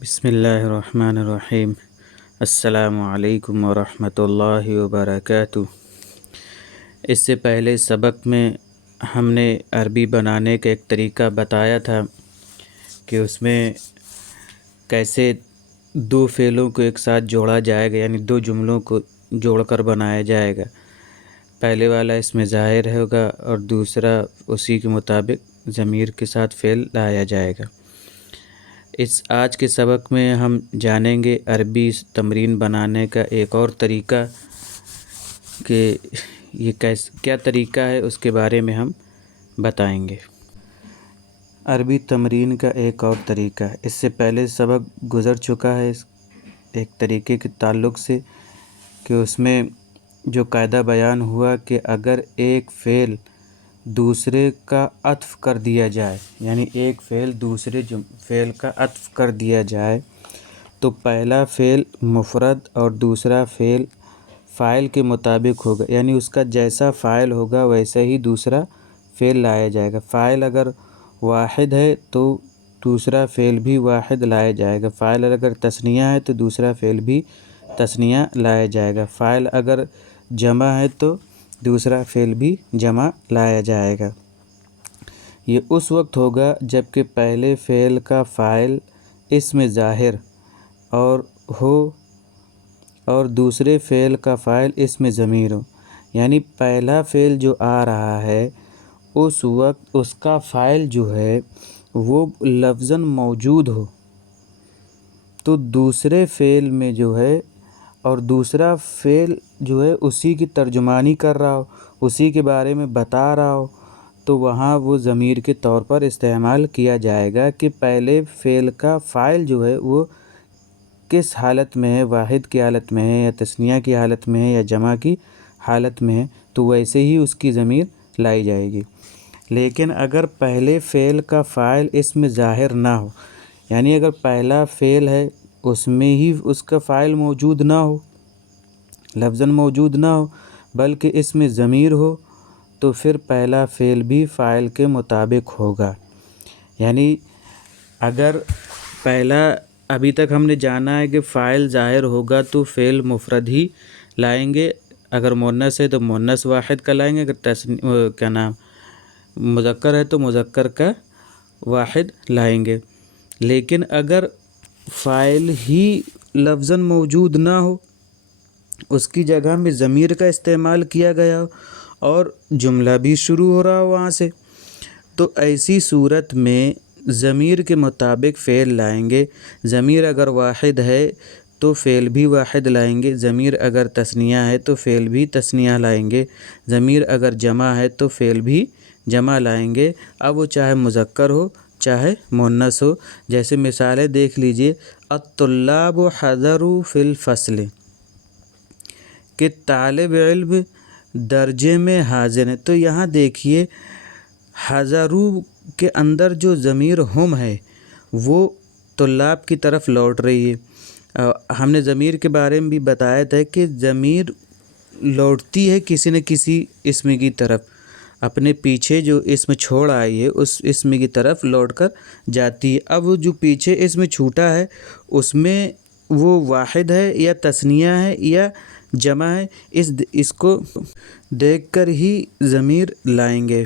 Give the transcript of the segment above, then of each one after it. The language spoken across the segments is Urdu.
بسم اللہ الرحمن الرحیم۔ السلام علیکم ورحمۃ اللہ وبرکاتہ۔ اس سے پہلے سبق میں ہم نے عربی بنانے کا ایک طریقہ بتایا تھا کہ اس میں کیسے دو فعلوں کو ایک ساتھ جوڑا جائے گا، یعنی دو جملوں کو جوڑ کر بنایا جائے گا۔ پہلے والا اس میں ظاہر ہوگا اور دوسرا اسی کے مطابق ضمیر کے ساتھ فعل لایا جائے گا۔ اس آج کے سبق میں ہم جانیں گے عربی تمرین بنانے کا ایک اور طریقہ کہ یہ کیا طریقہ ہے، اس کے بارے میں ہم بتائیں گے۔ عربی تمرین کا ایک اور طریقہ، اس سے پہلے سبق گزر چکا ہے اس ایک طریقے کے تعلق سے کہ اس میں جو قاعدہ بیان ہوا کہ اگر ایک فعل دوسرے کا عطف کر دیا جائے، یعنی ایک فعل دوسرے فعل کا عطف کر دیا جائے تو پہلا فعل مفرد اور دوسرا فعل فاعل کے مطابق ہوگا، یعنی اس کا جیسا فاعل ہوگا ویسا ہی دوسرا فعل لایا جائے گا۔ فاعل اگر واحد ہے تو دوسرا فعل بھی واحد لایا جائے گا، فاعل اگر تثنیہ ہے تو دوسرا فعل بھی تثنیہ لایا جائے گا، فاعل اگر جمع ہے تو دوسرا فعل بھی جمع لایا جائے گا۔ یہ اس وقت ہوگا جب کہ پہلے فعل کا فاعل اسم ظاہر اور دوسرے فعل کا فاعل اسم ضمیر ہو، یعنی پہلا فعل جو آ رہا ہے اس وقت اس کا فاعل جو ہے وہ لفظاً موجود ہو، تو دوسرے فعل میں جو ہے اور دوسرا فعل جو ہے اسی کی ترجمانی کر رہا ہو، اسی کے بارے میں بتا رہا ہو، تو وہاں وہ ضمیر کے طور پر استعمال کیا جائے گا کہ پہلے فعل کا فاعل جو ہے وہ کس حالت میں ہے، واحد کی حالت میں ہے یا تثنیہ کی حالت میں ہے یا جمع کی حالت میں ہے، تو ویسے ہی اس کی ضمیر لائی جائے گی۔ لیکن اگر پہلے فعل کا فاعل اسم ظاہر نہ ہو، یعنی اگر پہلا فعل ہے اس میں ہی اس کا فاعل موجود نہ ہو، لفظاً موجود نہ ہو بلکہ اسم ضمیر ہو، تو پھر پہلا فعل بھی فاعل کے مطابق ہوگا۔ یعنی اگر پہلا ابھی تک ہم نے جانا ہے کہ فاعل ظاہر ہوگا تو فعل مفرد ہی لائیں گے، اگر مؤنث ہے تو مؤنث واحد کا لائیں گے، اگر مذکر ہے تو مذکر کا واحد لائیں گے۔ لیکن اگر فاعل ہی لفظاً موجود نہ ہو، اس کی جگہ میں ضمیر کا استعمال کیا گیا ہو اور جملہ بھی شروع ہو رہا ہو وہاں سے، تو ایسی صورت میں ضمیر کے مطابق فعل لائیں گے۔ ضمیر اگر واحد ہے تو فعل بھی واحد لائیں گے، ضمیر اگر تثنیہ ہے تو فعل بھی تثنیہ لائیں گے، ضمیر اگر جمع ہے تو فعل بھی جمع لائیں گے، اب وہ چاہے مذکر ہو چاہے مؤنث ہو۔ جیسے مثالیں دیکھ لیجئے، الطلاب حضروا فی الفصل، کہ طالب علم درجے میں حاضر ہیں۔ تو یہاں دیکھیے حضروا کے اندر جو ضمیر ہم ہے وہ طلاب کی طرف لوٹ رہی ہے۔ ہم نے ضمیر کے بارے میں بھی بتایا تھا کہ ضمیر لوٹتی ہے کسی نہ کسی اسم کی طرف، اپنے پیچھے جو اسم چھوڑ آئی ہے اس اسم کی طرف لوٹ کر جاتی ہے۔ اب وہ جو پیچھے اسم چھوٹا ہے اس میں وہ واحد ہے یا تثنیہ ہے یا جمع ہے، اس کو دیکھ کر ہی ضمیر لائیں گے۔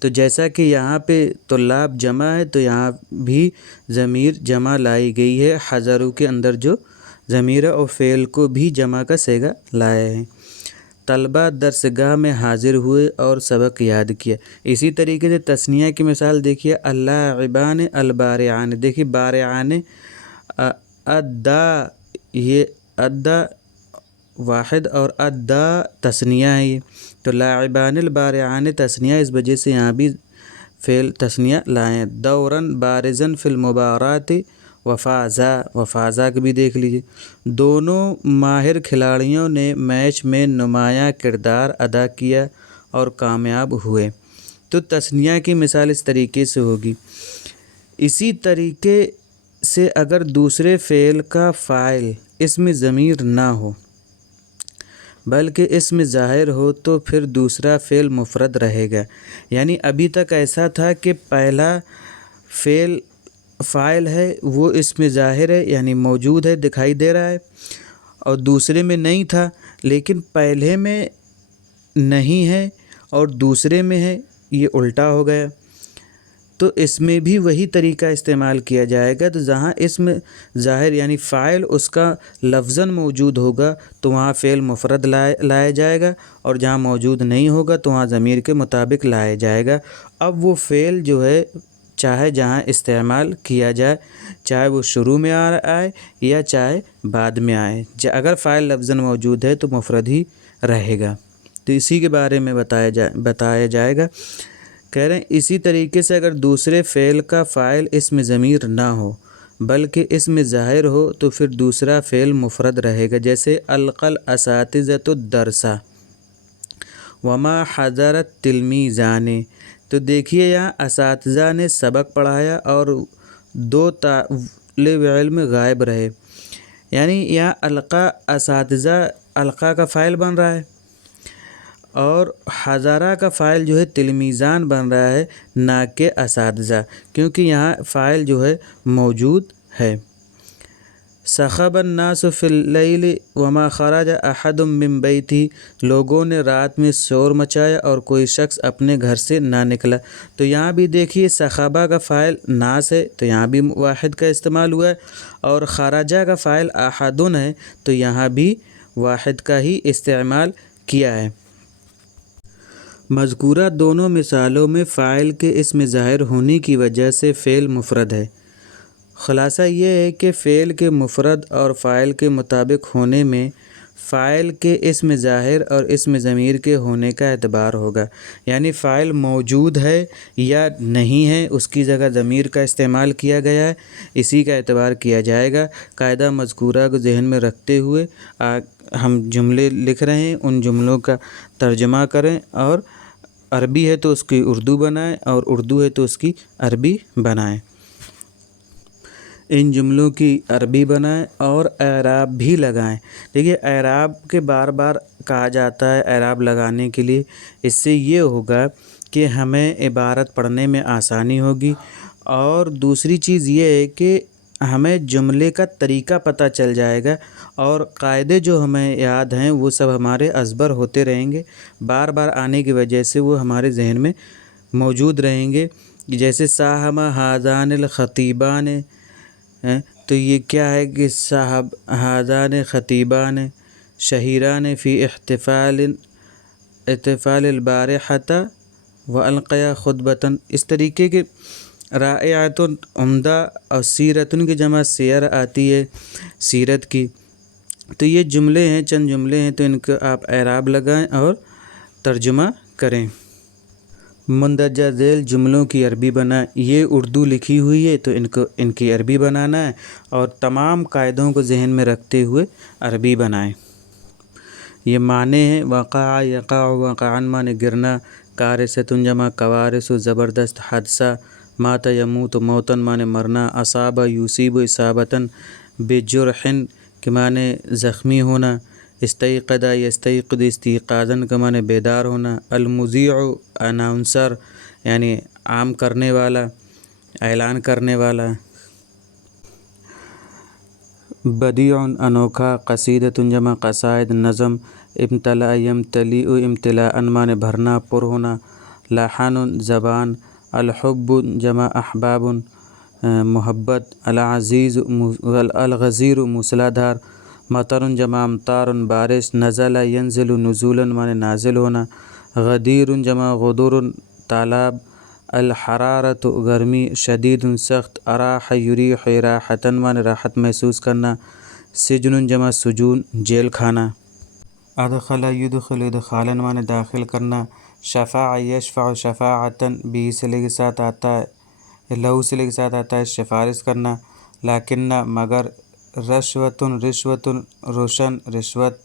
تو جیسا کہ یہاں پہ طلاب جمع ہے تو یہاں بھی ضمیر جمع لائی گئی ہے، حضروا کے اندر جو ضمیر ہے، اور فعل کو بھی جمع کا صیغہ لایا ہے۔ طلبہ درسگاہ میں حاضر ہوئے اور سبق یاد کیا۔ اسی طریقے سے تثنیہ کی مثال دیکھیے، اللاعبان البارعان، دیکھیے بارعان ادا، یہ ادا واحد اور ادا تثنیہ ہے، یہ تو لاعبان البارعان تثنیہ، اس وجہ سے یہاں بھی فعل تثنیہ لائیں۔ دوراً بارزاً فی المبارات وفازا کے بھی دیکھ لیجیے، دونوں ماہر کھلاڑیوں نے میچ میں نمایاں کردار ادا کیا اور کامیاب ہوئے۔ تو تثنیہ کی مثال اس طریقے سے ہوگی۔ اسی طریقے سے اگر دوسرے فعل کا فاعل اسم ضمیر نہ ہو بلکہ اسم ظاہر ہو تو پھر دوسرا فعل مفرد رہے گا۔ یعنی ابھی تک ایسا تھا کہ پہلا فعل فاعل ہے وہ اس میں ظاہر ہے یعنی موجود ہے، دکھائی دے رہا ہے، اور دوسرے میں نہیں تھا لیکن پہلے میں نہیں ہے اور دوسرے میں ہے، یہ الٹا ہو گیا۔ تو اس میں بھی وہی طریقہ استعمال کیا جائے گا، تو جہاں اسم ظاہر یعنی فاعل اس کا لفظاً موجود ہوگا تو وہاں فعل مفرد لایا جائے گا، اور جہاں موجود نہیں ہوگا تو وہاں ضمیر کے مطابق لایا جائے گا۔ اب وہ فعل جو ہے چاہے جہاں استعمال کیا جائے، چاہے وہ شروع میں آئے یا چاہے بعد میں آئے، اگر فاعل لفظاً موجود ہے تو مفرد ہی رہے گا۔ تو اسی کے بارے میں بتایا جائے گا۔ کہہ رہے ہیں اسی طریقے سے اگر دوسرے فعل کا فاعل اسم ضمیر نہ ہو بلکہ اسم ظاہر ہو تو پھر دوسرا فعل مفرد رہے گا، جیسے القى الاساتذة الدرس وما حضر التلمیذان۔ تو دیکھیے یہاں اساتذہ نے سبق پڑھایا اور 2 طالب علم غائب رہے، یعنی یہاں القى اساتذہ القى کا فاعل بن رہا ہے اور حضرہ کا فاعل جو ہے تلمیذان بن رہا ہے، نہ کہ اساتذہ، کیونکہ یہاں فاعل جو ہے موجود ہے۔ سخب الناس فی اللیل وما خرج احد من بیتہ، لوگوں نے رات میں شور مچایا اور کوئی شخص اپنے گھر سے نہ نکلا۔ تو یہاں بھی دیکھیے سخبہ کا فاعل ناس ہے تو یہاں بھی واحد کا استعمال ہوا ہے، اور خرجہ کا فاعل احدن ہے تو یہاں بھی واحد کا ہی استعمال کیا ہے۔ مذکورہ دونوں مثالوں میں فاعل کے اسم ظاہر ہونے کی وجہ سے فعل مفرد ہے۔ خلاصہ یہ ہے کہ فعل کے مفرد اور فاعل کے مطابق ہونے میں فاعل کے اسم ظاہر اور اسم ضمیر کے ہونے کا اعتبار ہوگا، یعنی فاعل موجود ہے یا نہیں ہے اس کی جگہ ضمیر کا استعمال کیا گیا ہے، اسی کا اعتبار کیا جائے گا۔ قاعدہ مذکورہ کو ذہن میں رکھتے ہوئے ہم جملے لکھ رہے ہیں، ان جملوں کا ترجمہ کریں، اور عربی ہے تو اس کی اردو بنائیں اور اردو ہے تو اس کی عربی بنائیں۔ ان جملوں کی عربی بنائیں اور اعراب بھی لگائیں۔ دیکھیے اعراب کے بار بار کہا جاتا ہے اعراب لگانے کے لیے، اس سے یہ ہوگا کہ ہمیں عبارت پڑھنے میں آسانی ہوگی، اور دوسری چیز یہ ہے کہ ہمیں جملے کا طریقہ پتہ چل جائے گا، اور قاعدے جو ہمیں یاد ہیں وہ سب ہمارے ازبر ہوتے رہیں گے، بار بار آنے کی وجہ سے وہ ہمارے ذہن میں موجود رہیں گے۔ جیسے ساہم ھذان الخطیبان، تو یہ کیا ہے کہ صاحب ھذان خطیبان شہیران فی احتفال البارحۃ والقیا خطبۃ، اس طریقے کے رائعۃ عمدہ، اور سیرۃ کی جمع سیر آتی ہے سیرت کی۔ تو یہ جملے ہیں، چند جملے ہیں، تو ان کو آپ اعراب لگائیں اور ترجمہ کریں۔ مندرجہ ذیل جملوں کی عربی بنائیں، یہ اردو لکھی ہوئی ہے تو ان کی عربی بنانا ہے، اور تمام قاعدوں کو ذہن میں رکھتے ہوئے عربی بنائیں۔ یہ معنی ہیں وقع یقع، وقعن معنی گرنا، کارثۃ جمع کوارث زبردست حادثہ، مات یموت موتاً معنی مرنا، اصاب یصیب اصابتاً بجرح کے معنی زخمی ہونا، استیقظ یستیقظ استیقاظاً کا معنی بیدار ہونا، المذیع اناؤنسر یعنی عام کرنے والا، اعلان کرنے والا، بدیع انوکھا، قصیدۃ جمع قصائد نظم، امتلأ یمتلئ امتلاءً معنی بھرنا پر ہونا، لحن زبان، الحب جمع احباب محبت، الغزیر موسلا دھار، مطر جمع امطار بارش، نزل ینزل نزولاً معنی نازل ہونا، غدیر جمع غدور تالاب، الحرارۃ گرمی، شدید سخت، اراح یریح اراحۃ معنی راحت محسوس کرنا، سجن جمع سجون جیل خانہ، ادخل یدخل ادخالاً معنی داخل کرنا، شفع یشفع شفاعۃ، بھی صلے کے ساتھ آتا ہے، لہو صلے کے ساتھ آتا ہے سفارش کرنا، لیکن مگر، رشوۃ رشوۃ روشن رشوت،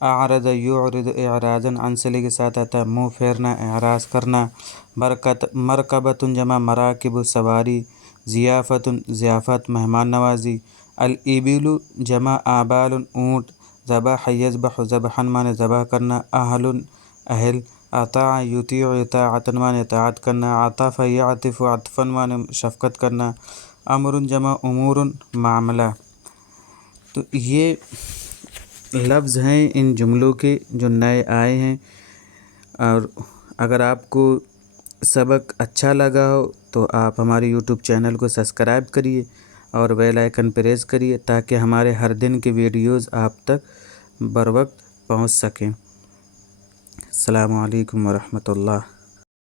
اعرض یعرض اعراضاً، عن صلے کے ساتھ آتا ہے منہ پھیرنا اعراض کرنا، مرکبۃ جمع مراکب سواری، ضیافت ضیافت مہمان نوازی، الابل جمع آبال اونٹ، ذبح یذبح ذبحاً معنی ذبح کرنا، اہل اہل، اطاع یطیع اطاعۃ معنی اطاعت کرنا، عطف یعطف عطفاً معنی شفقت کرنا، امر جمع امور معاملہ۔ تو یہ لفظ ہیں ان جملوں کے جو نئے آئے ہیں، اور اگر آپ کو سبق اچھا لگا ہو تو آپ ہمارے یوٹیوب چینل کو سبسکرائب کریے اور بیل آئیکن پریس کریے تاکہ ہمارے ہر دن کے ویڈیوز آپ تک بر وقت پہنچ سکیں۔ السلام علیکم ورحمۃ اللہ۔